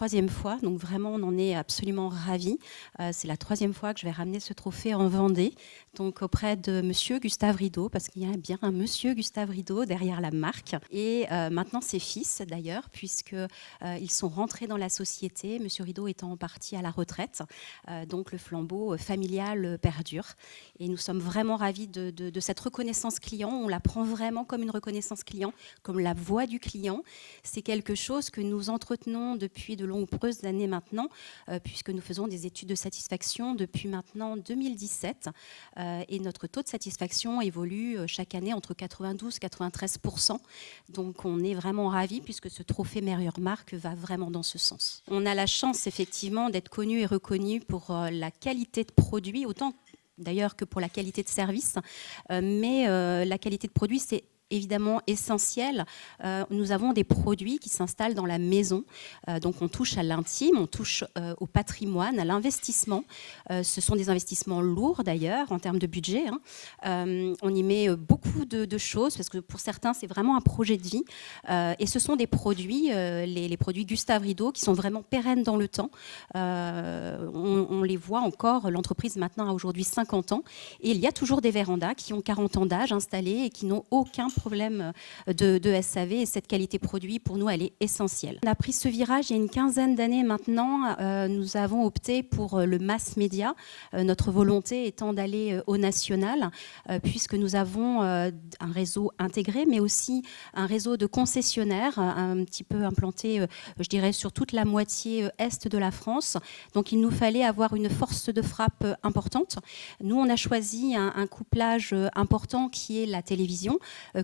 3e fois, donc vraiment on en est absolument ravis. C'est la 3e fois que je vais ramener ce trophée en Vendée, donc auprès de monsieur Gustave Rideau, parce qu'il y a bien un monsieur Gustave Rideau derrière la marque. Et maintenant ses fils d'ailleurs, puisqu'ils sont rentrés dans la société, monsieur Rideau étant parti à la retraite. Donc le flambeau familial perdure. Et nous sommes vraiment ravis de cette reconnaissance client. On la prend vraiment comme une reconnaissance client, comme la voix du client. C'est quelque chose que nous entretenons depuis de nombreuses années maintenant, puisque nous faisons des études de satisfaction depuis maintenant 2017. Et notre taux de satisfaction évolue chaque année entre 92 et 93%. Donc on est vraiment ravis, puisque ce trophée meilleure marque va vraiment dans ce sens. On a la chance effectivement d'être connu et reconnu pour la qualité de produit, autant d'ailleurs que pour la qualité de service. Mais la qualité de produit, c'est évidemment essentiel. Nous avons des produits qui s'installent dans la maison. Donc on touche à l'intime, on touche au patrimoine, à l'investissement. Ce sont des investissements lourds d'ailleurs en termes de budget. On y met beaucoup de choses parce que pour certains c'est vraiment un projet de vie. Et ce sont des produits, les produits Gustave Rideau, qui sont vraiment pérennes dans le temps. On les voit encore, l'entreprise maintenant a aujourd'hui 50 ans. Et il y a toujours des vérandas qui ont 40 ans d'âge installés et qui n'ont aucun problème de SAV, et cette qualité produit, pour nous, elle est essentielle. On a pris ce virage il y a une quinzaine d'années maintenant. Nous avons opté pour le mass média, notre volonté étant d'aller au national, puisque nous avons un réseau intégré, mais aussi un réseau de concessionnaires, un petit peu implanté, je dirais, sur toute la moitié est de la France. Donc il nous fallait avoir une force de frappe importante. Nous, on a choisi un couplage important qui est la télévision,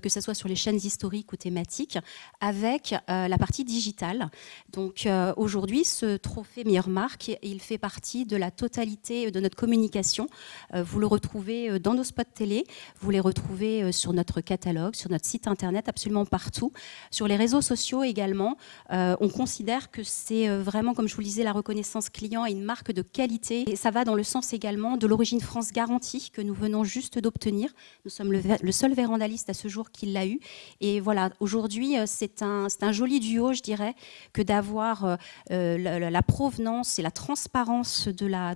que ce soit sur les chaînes historiques ou thématiques, avec la partie digitale. Donc aujourd'hui, ce trophée meilleure marque, il fait partie de la totalité de notre communication. Vous le retrouvez dans nos spots télé, vous les retrouvez sur notre catalogue, sur notre site internet, absolument partout. Sur les réseaux sociaux également, on considère que c'est vraiment, comme je vous le disais, la reconnaissance client et une marque de qualité. Et ça va dans le sens également de l'Origine France Garantie que nous venons juste d'obtenir. Nous sommes le seul vérandaliste à ce jour qui l'a eu. Et voilà, aujourd'hui, c'est un joli duo, je dirais, que d'avoir la provenance et la transparence de la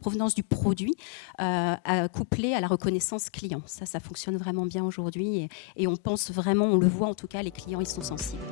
provenance du produit couplée à la reconnaissance client. Ça fonctionne vraiment bien aujourd'hui. Et on pense vraiment, on le voit en tout cas, les clients, ils sont sensibles.